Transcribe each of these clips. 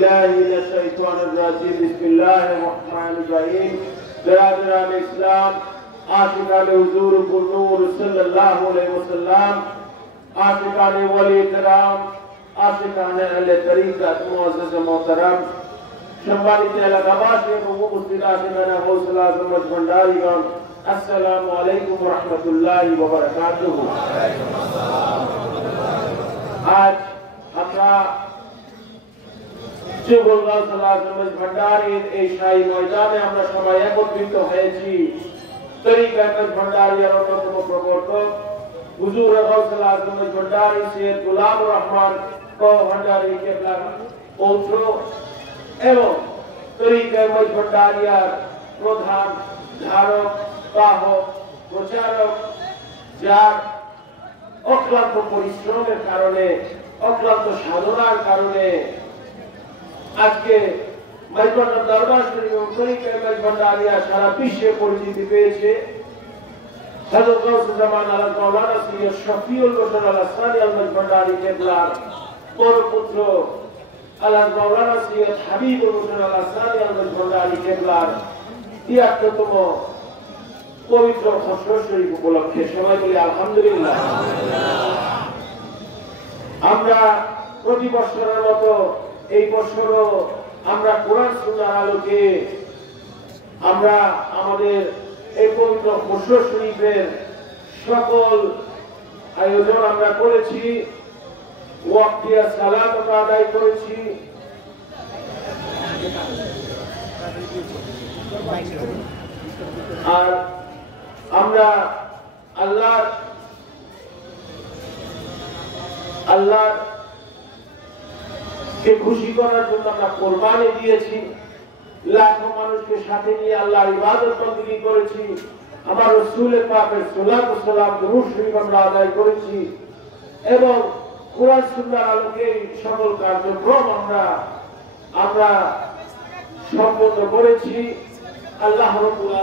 बिस्मिल्लाहिर्रहमानिर्रहीम। बिरादरान इस्लाम, आशिकान हुजूर कुन्नूर सल्लल्लाहु अलैहि वसल्लम, आशिकान वली किराम, आशिकान अहले तरीक़त मुअज़्ज़ज़ मोहतरम, সম্মানিত এলাকাবাসী এবং উপস্থিত আছেন হৌসলা আজমত ভান্ডারীগণ, আসসালামু আলাইকুম ওয়া রাহমাতুল্লাহি ওয়া বারাকাতুহু। আজ আমরা যুবলগাঁও হৌসলা আজমত ভান্ডারীর এই শাহী ময়দানে আমরা সবাই একত্রিত হয়েছি তরিকাত ভান্ডারীর অন্যতম প্রবর্তক হুজুর হৌসলা আজমত ভান্ডারী সৈয়দ গোলাম রহমান ভান্ডারী কেবলার পৌত্র এবং তরিকাত ভান্ডারিয়ার প্রধান ধারক বাহক প্রচারক, যার অক্লান্ত পরিশ্রমের কারণে অক্লান্ত সাধনার কারণে আজকে মাইজবান্ডার দরবার শরীফ এবং তরিকাত ভান্ডারিয়া সারা বিশ্বে পরিচিতি পেয়েছে। হযরত গাউসুল জামান আলা মাওলানা সৈয়দ শফিউল বশর আল আসরানী আল ভান্ডারী কেবলার বড় পুত্র আল্লাহ মাওলানা সৈয়দ হাবিবুল হোসেন আল আসরানী আল ভান্ডারী কেবলার ৭৩তম পবিত্র খসর শরীফ উপলক্ষে সবাই বলি আলহামদুলিল্লাহ। আমরা প্রতি বছরের মতো এই বছরও আমরা কোরআন সুন্নাহর আলোকে আমরা আমাদের এই পবিত্র খসর শরীফের সকল আয়োজন আমরা করেছি, ওয়াক্তিয়া সালাত আদায় করেছি। আর আমরা আল্লাহকে খুশি করার জন্য আমরা কোরবানি দিয়েছি, লাখো মানুষকে সাথে নিয়ে আল্লাহর ইবাদত বন্দেগী করেছি, আমার রাসূল পাকের সালাত ও সালাম দরুদ শরীফ আমরা আদায় করেছি এবং কোরআন সুন্নাহর আলোকে সকল কার্যক্রম আমরা সম্পন্ন করেছি। আল্লাহ রাব্বুল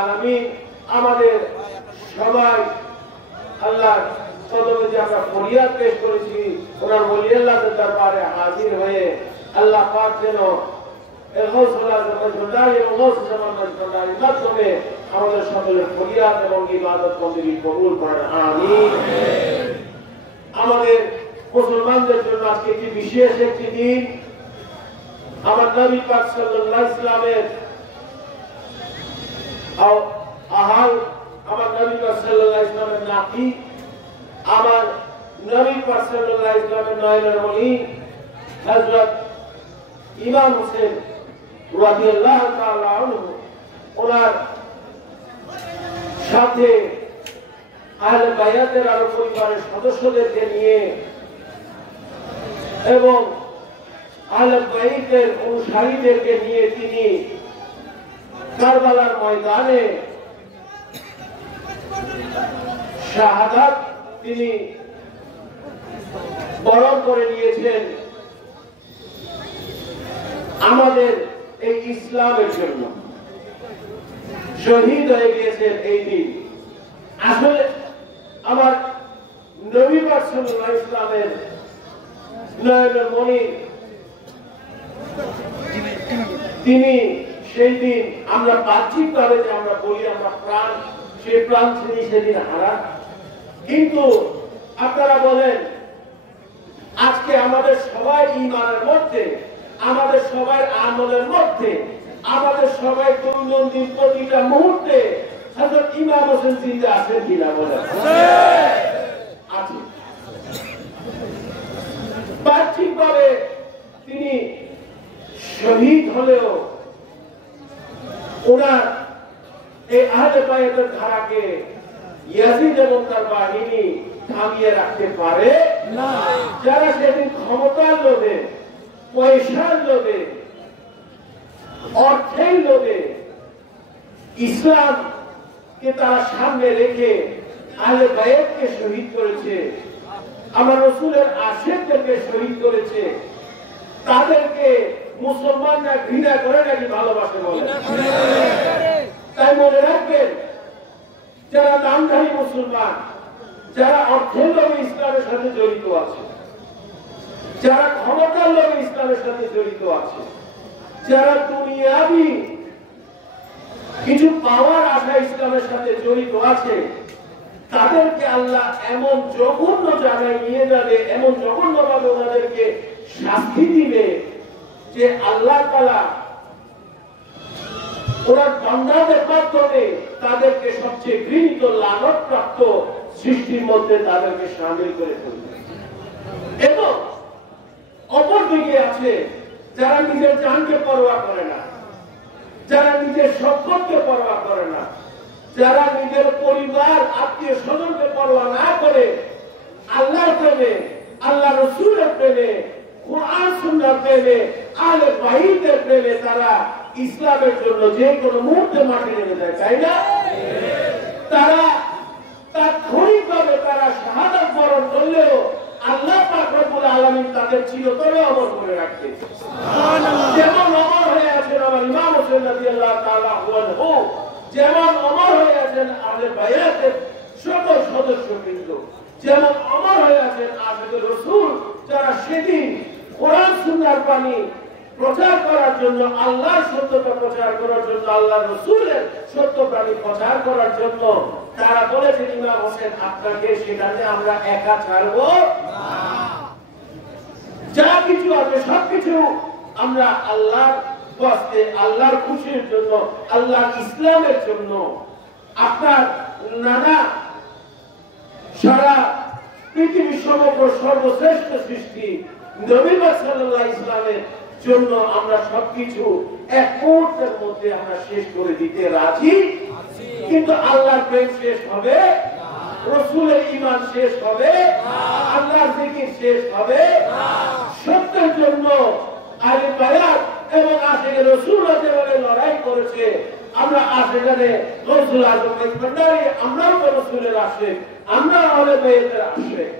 আলামিন আমাদের সবাই আল্লাহর কদমে যে আমরা ফরিয়াদ পেশ করেছি, ওনার ওলি আল্লাহর দরবারে হাজির হয়ে আল্লাহ পাক যেন গাউসুল আজম ভান্ডারী এবং গাউসুল জামান ভান্ডারীর মাধ্যমে আমাদের সকলের ফরিয়াদ এবং ইবাদত বন্দেগী কবুল করেন, আমিন। আমাদের মুসলমানদের জন্য আজকে একটি বিশেষ একটি দিন। আমার নবী পাক সাল্লাল্লাহু আলাইহি ওয়াসাল্লামের আমার নবী পাক সাল্লাল্লাহু আলাইহি ওয়াসাল্লামের নাতি, আমার নবী পাক সাল্লাল্লাহু আলাইহি ওয়াসাল্লামের নয়নের মণি হযরত ইমাম হোসেন রাদিয়াল্লাহু তাআলা আনহু, ওনার সাথে আহলে বায়াতের আরো পরিবারের সদস্যদেরকে নিয়ে এবং আহলে বাইতের অনুসারীদেরকে নিয়ে তিনি কারবালার ময়দানে শাহাদাত তিনি বরণ করে নিয়েছেন আমাদের এই ইসলামের জন্য, শহীদ হয়ে গিয়েছেন এই দিন। আসলে আমার নবী পাক সাল্লাল্লাহু আলাইহি ওয়াসাল্লামের নয়নের মণি, তিনি সেই দিন আমরা বাহ্যিকভাবে যে আমরা বলি আমরা প্রাণ, সেই প্রাণ তিনি সেদিন হারান। কিন্তু আপনারা বলেন আজকে আমাদের সবাই ঈমানের মধ্যে, আমাদের সবাই আমলের মধ্যে, আমাদের সবাই দৈনন্দিন প্রতিটা মুহূর্তে হযরত ইমাম হোসেন জিন্দা আছেন কিনা বলেন? আছে। বাহ্যিকভাবে তিনি শহীদ হলেও ওনার এই আহলে বায়াতের ধারাকে ইয়াজিদ এবং তার বাহিনী থামিয়ে রাখতে পারে না। যারা সেদিন ক্ষমতার লোভে, পয়সার লোভে, অর্থের লোভে ইসলামকে তারা সামনে রেখে আহলে বায়াতকে শহীদ করেছে, আমার রাসূলের আশিকদেরকে শহীদ করেছে, তাদেরকে মুসলমানরা ঘৃণা করে নাকি ভালোবাসে বলে? তাই মনে রাখবেন, যারা নামধারী মুসলমান, যারা অর্থের লোভে ইসলামের সাথে জড়িত আছে, যারা ক্ষমতার লোভে ইসলামের সাথে জড়িত আছে, যারা দুনিয়াবি কিছু পাওয়ার আশা ইসলামের সাথে জড়িত আছে, তাদেরকে আল্লাহ এমন জঘন্য জায়গায় নিয়ে যাবে, এমন জঘন্যভাবে ওনাদেরকে শাস্তি দিবে যে আল্লাহ তাআলা ওরা বান্দাদের মাধ্যমে তাদেরকে সবচেয়ে ঘৃণিত লানতপ্রাপ্ত সৃষ্টির মধ্যে তাদেরকে শামিল করে ফেলবে। এবং অপরদিকে আছে যারা নিজের জানকে পরোয়া করে না, যারা নিজের সম্পদকে পরোয়া করে না, যারা নিজের পরিবার আত্মীয় স্বজনকে পরোয়া না করে আল্লাহর প্রেমে, আল্লাহ রসুলের প্রেমে, কুরআন সুন্নাহর প্রেমে, আহলে বাইতের প্রেমে তারা ইসলামের জন্য যে কোনো মুহূর্তে মাঠে নেমে যায়, তাই না? তারা তাৎক্ষণিকভাবে তারা শাহাদাত বরণ করলেও আল্লাহ পাক রব্বুল আলামিন তাদের চিরতরে অমর করে রাখবে। যেমন অমর হয়ে আছেন আমার ইমাম হোসেন রাদিয়াল্লাহু তাআলা আনহু, যেমন অমর হয়ে আছেন আহলে বাইতের সকল সদস্যবৃন্দ, যেমন অমর হয়ে আছেন আশিকে রাসূল, যারা সেদিন কোরআন সুন্নাহর বাণী প্রচার করার জন্য, আল্লাহর সত্যতা প্রচার করার জন্য, আল্লাহ রসুলের সত্য বাণী প্রচার করার জন্য তারা বলেছেন ইমাম হোসেন আপনাকে সেখানে আমরা একা ছাড়বো না, যা কিছু আছে সবকিছু আমরা আল্লাহর ওয়াস্তে, আল্লাহর খুশির জন্য, আল্লাহর ইসলামের জন্য, আপনার নানা সারা পৃথিবীর সমগ্র সর্বশ্রেষ্ঠ সৃষ্টি নবী সাল্লাল্লাহু আলাইহি ওয়াসাল্লামের জন্য আমরা সবকিছু এক মুহূর্তের মধ্যে আমরা শেষ করে দিতে রাজি। কিন্তু আল্লাহর প্রেম শেষ হবে, রসুলের ঈমান শেষ হবে, আল্লাহর জিকির শেষ হবে। সত্যের জন্য আহলে বায়াত এবং আশিকে রাসূলরা যেভাবে লড়াই করেছে, আমরা আশিকানে গৌসুল আজম ভান্ডারী, আমরাও তো রসুলের আশিক, আমরা আহলে বায়াতের আশিক,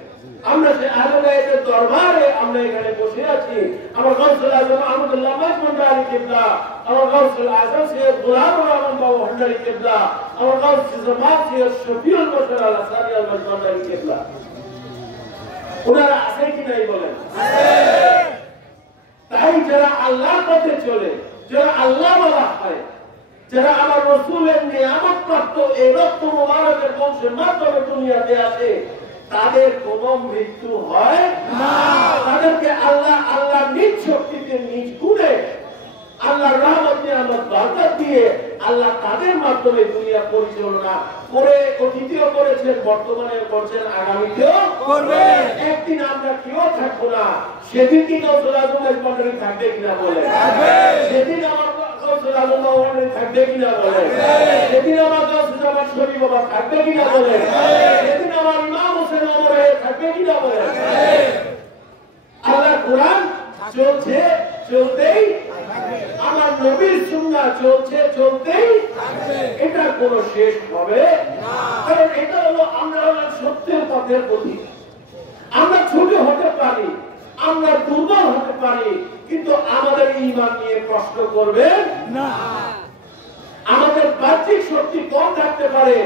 আমরা সে আহলে বায়াতের দরবারে আমরা এখানে বসে আছি। আমার গৌসুল আজম আহমদুল্লাহ ভান্ডারী কিবলা, আমার গৌসুল আজম সৈয়দ গোলামুর রহমান বাবু ভান্ডারী কিবলা, আমার গৌসুল জামাত সৈয়দ শফিউল বশর আল আসারি আল ভান্ডারী কিবলা, ওনারা আছে কি নাই বলেন? তাই যারা আল্লাহর পথে চলে, যারা আল্লাহ বলা হয়, যারা আমার রসুলের নিয়ামত প্রাপ্ত এই রক্ত মুবারকের বংশের মাধ্যমে দুনিয়াতে আসে, তাদের কোনো মৃত্যু হয় না। তাদেরকে আল্লাহ আল্লাহর নিজ শক্তিতে, নিজ গুণে, আল্লাহর রহমত নিয়ামত বরকত দিয়ে আল্লাহ তাদের মাধ্যমে দুনিয়া পরিচালনা করে, অতীতেও করেছেন, বর্তমানে করছেন, আগামীতেও করবেন। একদিন আমরা কেউ থাকবো না, সেদিন কি গৌসুল আজমের মন্ডলী থাকবে কিনা বলে? সেদিন আমার গৌসুল আজম মন্ডলী থাকবে কিনা বলে? সেদিন আমার গৌসুল জামাত শরীফ বাবা থাকবে কিনা বলে? সেদিন আমার ইমাম হোসেন ওমর থাকবে কিনা বলে? আল্লাহর কোরআন চলছে, চলতেই, আমার নবীর সুন্নাহ চলছে, চলতেই, এটা কোনো শেষ হবে না। কারণ এটা হলো আমরা হলাম সত্যের পথের প্রতীক। আমরা ছোট হতে পারি, আমরা দুর্বল হতে পারি, কিন্তু আমাদের ঈমান নিয়ে প্রশ্ন করবেন না। আমাদের বাহ্যিক শক্তি কম থাকতে পারে,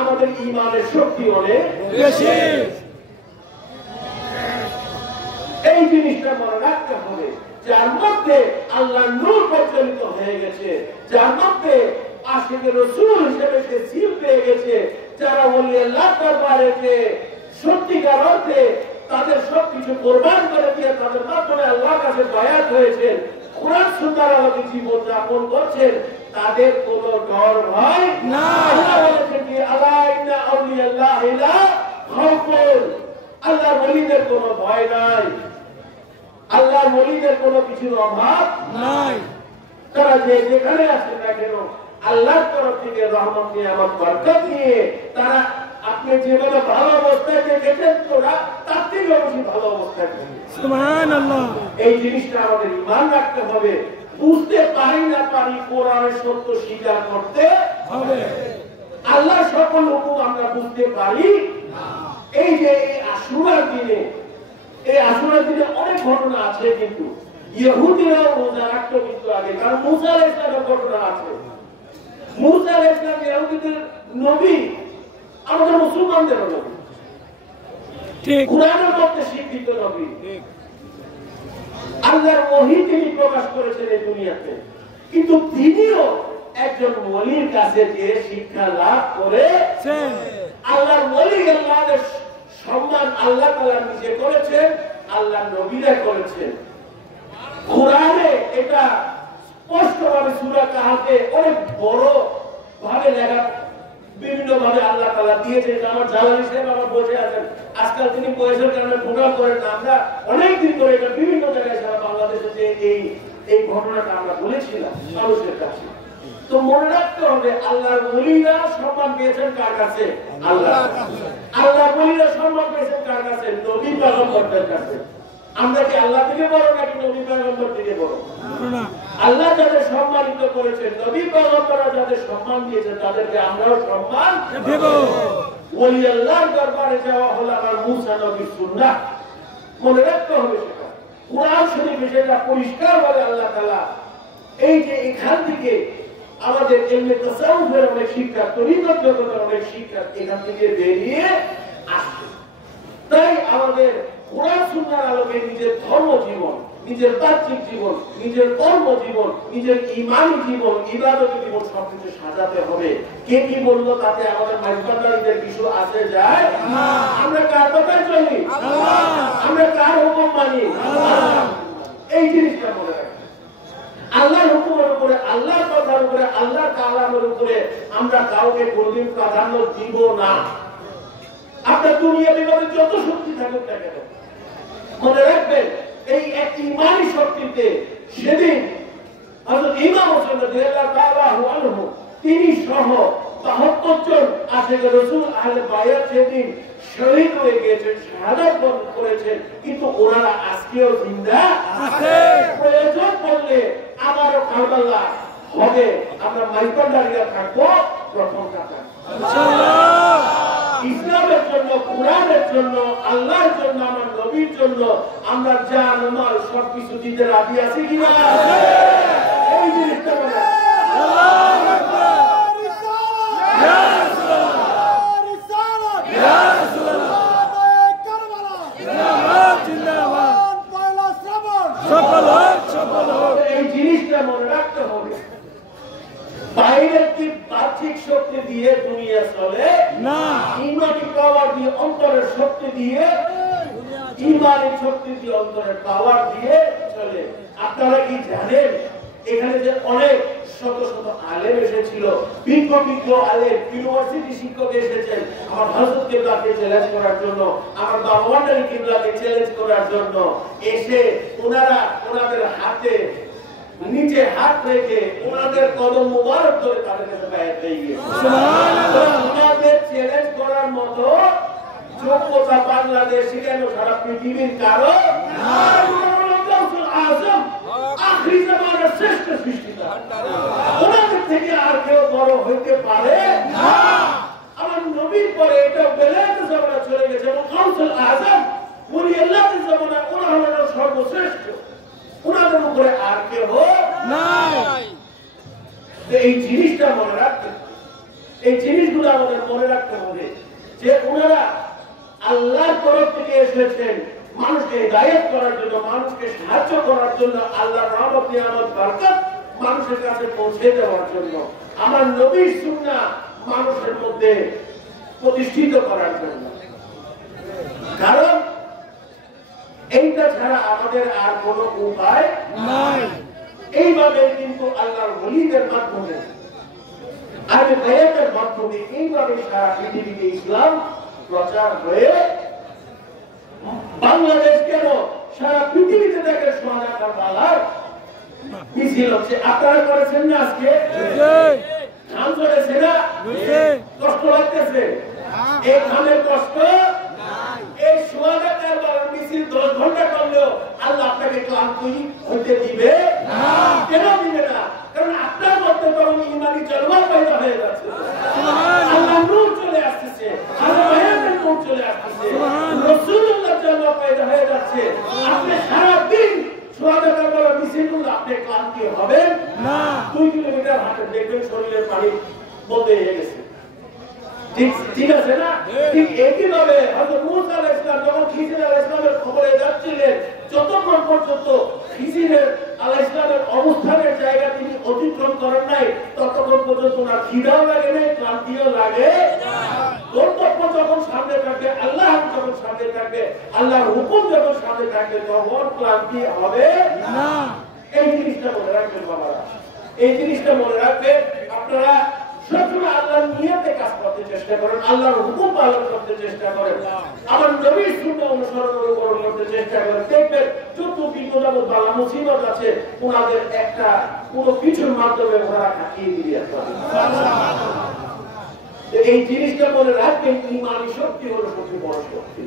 আমাদের ঈমানের শক্তি অনেক বেশি। এই জিনিসটা মনে রাখতে হবে, যার মধ্যে আল্লাহর নূর প্রজ্বলিত হয়ে গেছে, যার মধ্যে আশিকে রাসূল হিসেবে সে সিল পেয়ে গেছে, যারা ওলি আল্লাহর দরবারে সত্যিকার অর্থে তাদের সবকিছু কোরবান করে দিয়ে তাদের মাধ্যমে আল্লাহর কাছে বায়াত হয়েছে, কোরআন সুন্নাহর আলোকে জীবন যাপন করছেন, তাদের কোনো ডর ভয় নাই। আল্লাহ বলেছেন যে আলা ইন্না আউলিয়াল্লাহি লা খাউফুন, আল্লাহর ওলিদের কোনো ভয় নাই, আল্লাহর ওলিদের কোনো কিছুর অভাব নাই। তারা যে যেখানে আসে না কেন আল্লাহর তরফ থেকে রহমত নিয়ামত বরকত নিয়ে তারা, আপনি যেভাবে ভালো অবস্থায় দেখেছেন, তোরা তার থেকে বেশি ভালো অবস্থায় থাকবে। সুবহানাল্লাহ। এই জিনিসটা আমাদের ঈমান রাখতে হবে। বুঝতে পারি না পারি, কোরআনের সত্য স্বীকার করতে হবে। আল্লাহর সকল হুকুম আমরা বুঝতে পারি না। এই যে এই আশুরার দিনে, এই আশুরার দিনে অনেক ঘটনা আছে, কিন্তু ইহুদিরাও রোজা রাখতো কিন্তু আগে, কারণ মুসা আলাইহিস সালামের ঘটনা আছে। মুসা আলাইহিস সালাম ইহুদিদের নবী, আমাদের মুসলমানদের নবী, ঠিক কোরআনের মধ্যে স্বীকৃত নবী। আল্লাহর ওহী তিনি প্রকাশ করেছেন এই দুনিয়াতে, কিন্তু তিনিও একজন ওলির কাছে যে শিক্ষা লাভ করেছেন। আল্লাহর ওলি আল্লাহর সম্মান আল্লাহ তাআলা নিজে করেছেন, আল্লাহর নবীরা করেছেন। কোরআনে এটা স্পষ্টভাবে সূরা কাহফে অনেক বড় ভাবে লেখা, বিভিন্ন ভাবে আল্লাহ তাআলা দিয়েছেন। আমার জালালী সাহেব আমার বসে আছেন, আজকাল তিনি বয়সের কারণে প্রোগ্রাম করেন না, আমরা অনেকদিন ধরে এটা বিভিন্ন জায়গায় সারা বাংলাদেশে যে এই ঘটনাটা আমরা বলেছিলাম মানুষের কাছে। তো মনে রাখতে হবে আল্লাহর ওলিরা সম্মান পেয়েছেন কার কাছে? আল্লাহ। আল্লাহর ওলিরা সম্মান পেয়েছেন কার কাছে? নবী পয়গম্বরদের কাছে। আমরা কি আল্লাহ থেকে বড় নাকি নবী পয়গম্বর থেকে বড়? আল্লাহ যাদের সম্মানিত করেছেন, নবী পয়গম্বররা যাদের সম্মান দিয়েছেন, তাদেরকে আমরাও সম্মান দেব। ওলি আল্লাহর দরবারে যাওয়া হলো আমার মুসা নবীর সুন্নাহ, মনে রাখতে হবে সেটা। কোরআন শরীফে সেটা পরিষ্কারভাবে আল্লাহ তাআলা এই যে এখান থেকে আমাদের ইলমে তাসাউফের অনেক শিক্ষা, তরিকত জগতের অনেক শিক্ষা এখান থেকে বেরিয়ে আসছে। তাই আমাদের কোরআন সুন্নাহর আলোকে নিজের ধর্ম জীবন, নিজের বাহ্যিক জীবন, নিজের কর্ম জীবন, নিজের ঈমানি জীবন, ইবাদত জীবন সবকিছু সাজাতে হবে। কে কি বললো তাতে আমাদের মাইজবান্ডারীদের কিছু আসে যায়? আমরা কার কথায় চলি? আমরা কার হুকুম মানি? এই জিনিসটা মনে রাখবেন। আল্লাহর হুকুমের উপরে, আল্লাহর কথার উপরে, আল্লাহর কালামের উপরে আমরা কাউকে কোনদিন প্রাধান্য দিব না। আপনার দুনিয়া বিভাগে যত শক্তি থাকুক না কেন, মনে রাখবেন এই এক ঈমানি শক্তিতে সেদিন হযরত ইমাম হোসেন রাদিয়াল্লাহু আনহু তিনি সহ ৭২ জন আশিকে রাসূল আহলে বায়াত সেদিন শহীদ হয়ে গিয়েছেন, শাহাদাত বরণ করেছেন, কিন্তু ওনারা আজকেও জিন্দা আছে। প্রয়োজন পড়লে আবারও কারবালা হবে, আমরা মাইজবান্ডারীরা থাকবো প্রথম কাতার ইনশাআল্লাহ। ইসলামের জন্য, কোরআনের জন্য, আল্লাহর জন্য, আমার নবীর জন্য আমরা জান মাল সবকিছু দিতে রাজি আছি কিনা? এই জিনিসটা বলে আল্লাহু আকবার, ইয়া রাসূলুল্লাহ, রিসালাত, ইয়া রাসূলুল্লাহ, কারবালা, জিন্দাবাদ, জিন্দাবাদ, পয়লা শ্রাবণ, সফল হোক, সফল হোক। এই জিনিসটা মনে রাখতে হবে। বাইরের কি বাহ্যিক শক্তি দিয়ে দুনিয়া চলে না, ঈমানি পাওয়ার দিয়ে, অন্তরের শক্তি দিয়ে, ঈমানি শক্তি দিয়ে, অন্তরের পাওয়ার দিয়ে চলে। আপনারা কি জানেন এখানে যে অনেক শত শত আলেম এসেছিল, বিজ্ঞ বিজ্ঞ আলেম, ইউনিভার্সিটি শিক্ষক এসেছেন আমার হযরত কিবলাকে চ্যালেঞ্জ করার জন্য, আমার বাবাওয়ান্ডারি কিবলাকে চ্যালেঞ্জ করার জন্য এসে ওনারা ওনাদের হাতে নিচে হাত রেখে ওনাদের কদম মুবারক ধরে তাদের কাছে বায়াত হয়ে গিয়েছে। সুবহানাল্লাহ। ওনাদের চ্যালেঞ্জ করার মতো যোগ্যতা বাংলাদেশে কেন সারা পৃথিবীর কারো নাই। আযম আখিরি জামানার শ্রেষ্ঠ সৃষ্টিকর্তা, ওনাদের থেকে আর কেউ বড় হইতে পারে না। আমার নবীর পরে এটা বেলায়েতের জামানা চলে গেছে এবং গাউসুল আযম ওলি আল্লাহর জামানা ওরা হলেন সর্বশ্রেষ্ঠ, ওনাদের উপরে আর কেউ নাই। এই জিনিসটা মনে রাখতে, এই জিনিসগুলো আমাদের মনে রাখতে হবে যে ওনারা আল্লাহর তরফ থেকে এসেছেন মানুষকে হিদায়াত করার জন্য, মানুষকে সাহায্য করার জন্য, আল্লাহর রহমত নিয়ামত বরকত মানুষের কাছে পৌঁছে দেওয়ার জন্য, আমার নবীর সুন্নাহ মানুষের মধ্যে প্রতিষ্ঠিত করার জন্য। কারণ এইটা ছাড়া আমাদের আর কোনো উপায় নাই। এইভাবে কিন্তু আল্লাহর ওলিদের মাধ্যমে, আহলে বায়াতের মাধ্যমে এইভাবে সারা পৃথিবীতে ইসলাম প্রচার হয়ে বাংলাদেশ কেন সারা পৃথিবীতে দেখে সোহানা কারবালার মিছিল হচ্ছে। আপনারা করেছেন না আজকে? ধান চলেছে না? কষ্ট লাগতেছে? এই ধানের কষ্ট এই সোহানা কারবালার মিছিল 10 ঘন্টা করলেও আল্লাহ আপনাকে ক্লান্তি হইতে দিবে না। কেন দিবে না? কারণ আপনার মধ্যে তখন ঈমানি জলওয়া পয়দা হয়ে যাচ্ছে, আল্লাহর নূর চলে আসছে, আল্লাহর নূর চলে আসছে, রাসূলুল্লাহ জলওয়া পয়দা হয়ে যাচ্ছে। আপনি সারা দিন সোহানা কারবালার মিছিলগুলো আপনি ক্লান্তি হবেন না। 2 কিলোমিটার হাঁটে দেখবেন শরীরের পানি বন্ধ হয়ে গেছে। ঠিক আছে না? ঠিক একইভাবে হযরত মূসা আলাইহিস সালাম যখন খিজির আলাইহিস সালামের খবরে যাচ্ছিলেন, যতক্ষণ পর্যন্ত খিজির ফিলিস্তিনের আলাইহিস সালামের অবস্থানের জায়গা তিনি অতিক্রম করেন নাই, ততক্ষণ পর্যন্ত না খিদাও লাগে নাই, ক্লান্তিও লাগে না। কর্তব্য যখন সামনে থাকবে, আল্লাহ যখন সামনে থাকবে, আল্লাহর হুকুম যখন সামনে থাকবে, তখন ক্লান্তি হবে না। এই জিনিসটা মনে রাখবেন বাবারা, এই জিনিসটা মনে রাখবেন। আপনারা সবসময় আল্লাহর নিয়তে কাজ করতে চেষ্টা করেন, আল্লাহর হুকুম পালন করতে চেষ্টা করেন, আমার নবীর সুন্নাহ অনুসরণ করতে চেষ্টা করেন। দেখবেন যত বিপদ আপদ বালা মুসিবত আছে, ওনাদের একটা কোনো কিছুর মাধ্যমে ওনারা কাটিয়ে দিয়ে আসবে। এই জিনিসটা মনে রাখবেন, ঈমানি শক্তি হলো সবচেয়ে বড় শক্তি,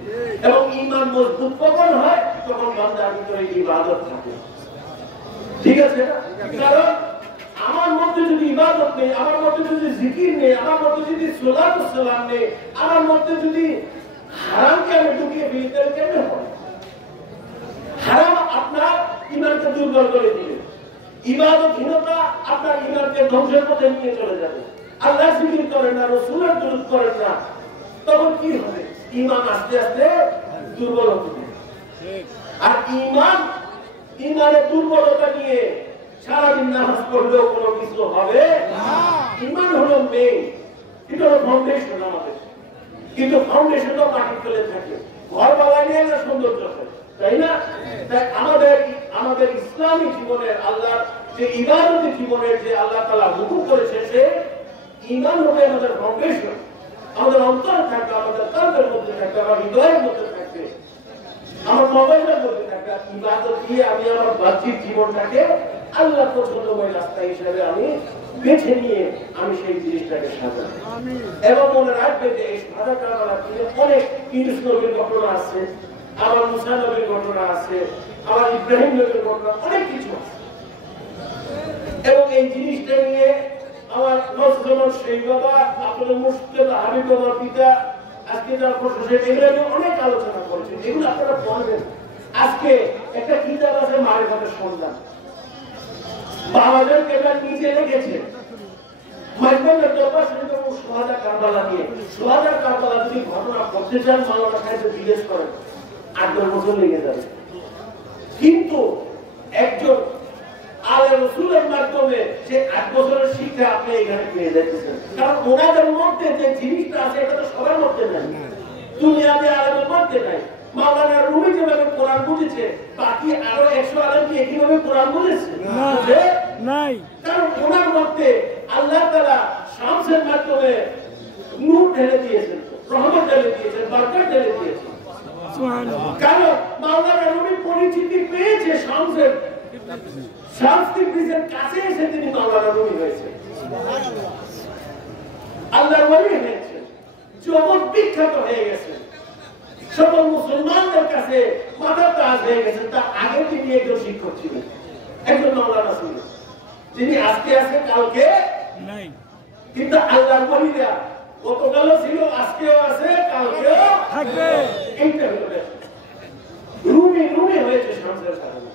এবং ঈমান মজবুত কখন হয়, তখন বান্দার ভিতরে ইবাদত থাকে। ঠিক আছে না? কারণ আমার মধ্যে যদি ইবাদত নেই, আমার মধ্যে যদি জিকির নেই, আমার মধ্যে যদি সালাত ও সালাম নেই, আমার মধ্যে যদি হারামকে আমি ঢুকিয়ে ফেলি, তাহলে কেমন হবে? হারাম আপনার ঈমানকে দুর্বল করে দিবে, ইবাদতহীনতা আপনার ঈমানকে ধ্বংসের পথে নিয়ে চলে যাবে। আল্লাহ জিকির করেন না, রাসূলের দুরূদ করেন না, তখন কি হবে? ঈমান আস্তে আস্তে দুর্বল হবে। আর ঈমানের দুর্বলতা নিয়ে সারাদিন নামাজ পড়লেও কোনো কিছু হবে না। ঈমান হলো মেইন, এটা হলো ফাউন্ডেশন আমাদের, কিন্তু ফাউন্ডেশনও মাটির তলে থাকে। ঘর বানাই নিয়ে না সৌন্দর্য হয়, তাই না? তাই আমাদের ইসলামী জীবনের আল্লাহর যে ইবাদতি জীবনের যে আল্লাহ তাআলা হুকুম করেছে, সে ঈমান হবে আমাদের ফাউন্ডেশন। আমাদের অন্তরে থাকবে, আমাদের কলবের মধ্যে থাকবে, আমার হৃদয়ের মধ্যে থাকবে, আমার মোবাইলের মধ্যে থাকবে। ইবাদত দিয়ে আমি আমার বাহ্যিক জীবনটাকে আল্লাহ পছন্দময় রাস্তা হিসেবে আমি বেছে নিয়ে আমি সেই জিনিসটাকে সাজাবো। এবং মনে রাখবে যে এই সাজা কারবালার অনেক ইউনুস নবীর ঘটনা আছে, আবার মুসা নবীর ঘটনা আছে, আবার ইব্রাহিম নবীর ঘটনা, অনেক কিছু আছে। এবং এই জিনিসটা নিয়ে আমার নজরুল সেই বাবা, আপনাদের মুশকিল হাবিব বাবার পিতা, আজকে যারা প্রশাসক, এগুলো নিয়ে অনেক আলোচনা করেছেন, এগুলো আপনারা পড়বেন। আজকে একটা কিতাব আছে মারিফাতের সন্ধান, বাবাদের কেবল নিচে রেখেছে মাইকবান্ডার দরবার শরীফে সুহাদা কারবালা নিয়ে। সুহাদা কারবালা যদি ঘটনা করতে চান, মাওলানা সাহেব জিজ্ঞেস করেন, 8-10 বছর লেগে যাবে। কিন্তু একজন আলে রাসূলের মাধ্যমে সে 8 বছরের শিক্ষা আপনি এখানে পেয়ে যাচ্ছেন। কারণ ওনাদের মধ্যে যে জিনিসটা আছে, এটা তো সবার মধ্যে নাই, দুনিয়াতে আলেমের মধ্যে নাই। মাওলানা রুমি যেভাবে কোরআন বুঝেছে, বাকি আরো 100 আলেম কি একইভাবে কোরআন বুঝেছে? নাই। কারণ ওনার মধ্যে আল্লাহ তাআলা শামসের মাধ্যমে নূর ঢেলে দিয়েছেন, রহমত ঢেলে দিয়েছেন, বরকত ঢেলে দিয়েছেন। সুবহানাল্লাহ। কারণ মাওলানা রুমি পরিচিতি পেয়েছে শামসের, শামসের বিজের কাছে এসে তিনি মাওলানা রুমি হয়েছে, আল্লাহর ওলি হয়েছে, জগৎ বিখ্যাত হয়ে গেছে, সকল মুসলমানদের কাছে মাথা তাজ হয়ে গেছে। তার আগে তিনি একজন শিক্ষক ছিলেন, একজন মাওলানা ছিলেন, যিনি আজকে আছে কালকে নাই। কিন্তু আল্লাহর ওলিরা গতকালও ছিল, আজকেও আছে, কালকেও থাকবে। এইটা হলো রুমি হয়েছে শামসের কারণে।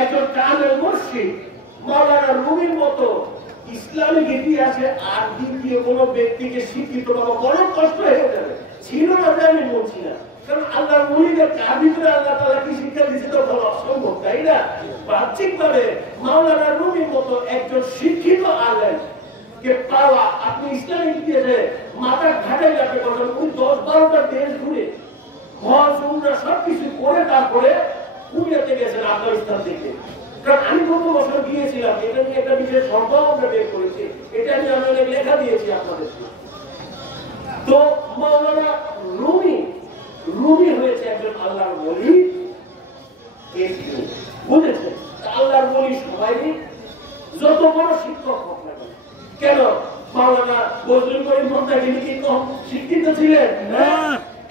একজন কামেল মুর্শিদ মাওলানা রুমির মতো ইসলামিক ইতিহাসে আর দ্বিতীয় কোন ব্যক্তিকে স্বীকৃত করা বড় কষ্ট হয়ে যাবে, ছিল না যে আমি বলছি না। কারণ আল্লাহর ওলিদের কার ভিতরে আল্লাহ তাআলা কি শিক্ষা দিয়েছে তো বলা অসম্ভব, তাই না? বাহ্যিকভাবে মাওলানা রুমির মতো একজন শিক্ষিত আলেম কে পাওয়া, আপনি ইসলামিক ইতিহাসে মাথা ঘাটাই রাখতে পারবেন। উনি 10-12টা দেশ ঘুরে হজ উমরা সবকিছু করে তারপরে কুমিল্লাতে গেছেন আফগানিস্তান থেকে। কারণ আমি গত বছর গিয়েছিলাম, এটা নিয়ে একটা বিশেষ সংবাদ আমরা বের করেছি, এটা নিয়ে আমি অনেক লেখা দিয়েছি আপনাদেরকে। তো মাওলানা রুমি হয়েছে একজন আল্লাহর ওলি, বুঝেছেন? আল্লাহর ওলি সবাই যত বড় শিক্ষক হোক না কেন, মাওলানা বজলুল করিম মন্দাকিনী কি কম শিক্ষিত ছিলেন না?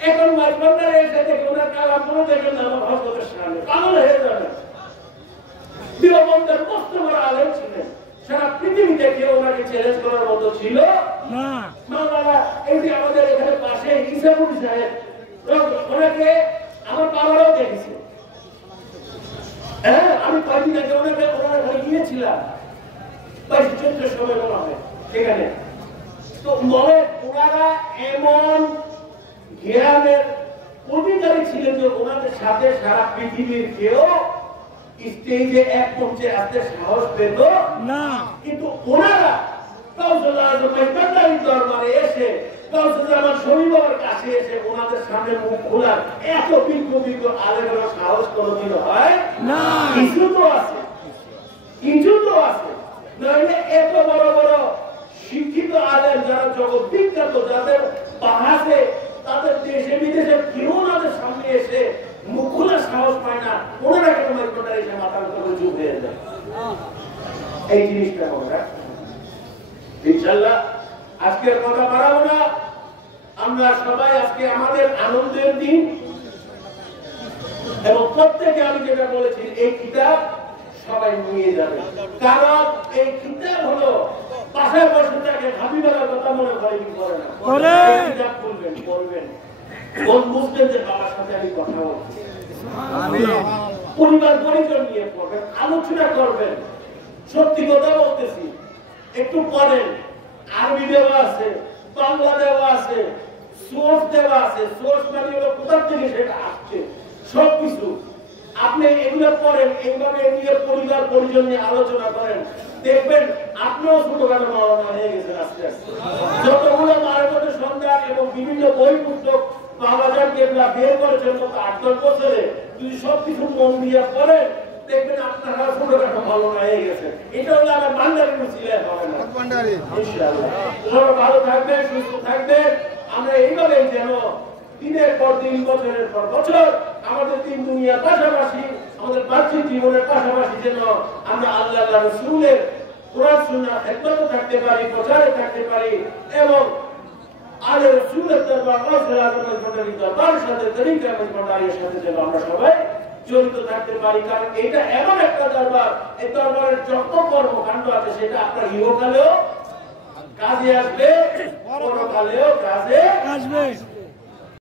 এখন মাইকবান্ডার এসে দেখে ওনার কালাম গুলো দেখেন না, আমার হজরতের সামনে পাগল হয়ে যাবে। দেওবন্দের মস্ত বড় আলেম ছিলেন, সারা পৃথিবীতে কেউ ওনাকে চ্যালেঞ্জ করার মতো ছিল না। মাওলানা এই যে আমাদের এখানে পাশে ইসাবুল সাহেব, ওনাকে আমার বাবারাও দেখেছে। হ্যাঁ, আমি কয়েকদিন আগে ওনার ঘরে গিয়েছিলাম, 22-24 সময় মনে হয় সেখানে। তো মনে ওনারা এমন জ্ঞানের অধিকারী ছিলেন যে ওনাদের সাথে সারা পৃথিবীর কেউ স্টেজে এক মঞ্চে আসতে সাহস পেত না, কিন্তু ওনারা কাউসাল আজম ভান্ডারীর দরবারে এসে কাউসাল শরীফের কাছে এসে ওনাদের সামনে মুখ খোলার এত বিজ্ঞ বিজ্ঞ আলেমের সাহস কোনোদিন হয় না। কিছু তো আছে, কিছু তো আছে, নইলে এত বড় বড় শিক্ষিত আলেম যারা জগৎ বিখ্যাত, যাদের বাহাসে তাদের দেশে বিদেশে কেউ ওনাদের সামনে এসে মুখ খোলার সাহস পায় না, ওনারা কেন মাইক্রোটা এসে মাথার উপরে চুপ হয়ে যায়? এই জিনিসটা আমরা ইনশাআল্লাহ আজকের কথা বাড়াবো না। আমরা সবাই আজকে আমাদের আনন্দের দিন, এবং প্রত্যেকে আমি যেটা বলেছি এই কিতাব সবাই নিয়ে যাবে, কারণ এই কিতাব হলো পাশায় বসে থাকে হাবিবের কথা মনে করে কি করে না, কিতাব খুলবেন পড়বেন, কোন বুঝবেন যে বাবার সাথে আমি কথা বলছি, পরিবার পরিজন নিয়ে পড়বেন, আলোচনা করবেন। সত্যি কথা বলতেছি, একটু পড়েন, আরবি দেওয়া আছে, বাংলা দেওয়া আছে, সোর্স দেওয়া আছে, সোর্স মানে হলো কোথা থেকে সেটা আসছে সবকিছু আপনি এগুলো পড়েন, এইভাবে নিয়ে পরিবার পরিজন নিয়ে আলোচনা করেন, দেখবেন আপনিও ছোটখাটো মাওলানা হয়ে গেছেন আস্তে আস্তে। যতগুলো মারফতের সন্ধান এবং বিভিন্ন বই পুস্তক বাবাজান কেবলা বের করেছেন গত ৮-১০ বছরে, যদি সবকিছু মন দিয়ে পড়েন দেখবেন আপনারা ছোটখাটো মাওলানা হয়ে গেছেন। এটা হলো আমার ভান্ডারির উসিলায় হবে না, ইনশাআল্লাহ। সবাই ভালো থাকবেন, সুস্থ থাকবেন। আমরা এইভাবে যেন দিনের পর দিন, বছরের পর বছর আমাদের দিন দুনিয়ার পাশাপাশি আমাদের বাহ্যিক জীবনের পাশাপাশি যেন আমরা আল্লাহ রাসূলের কোরআন সুন্নাহ খেদমতে থাকতে পারি, প্রচারে থাকতে পারি, এবং আলে রাসূলের দরবার কাউসাল আজম ভান্ডারীর দরবারের সাথে, তরিকা ভান্ডারীর সাথে যেন আমরা সবাই জড়িত থাকতে পারি। কারণ এটা এমন একটা দরবার, এই দরবারের যত কর্মকাণ্ড আছে সেটা আপনার ইহকালেও কাজে আসবে, পরকালেও কাজে আসবে।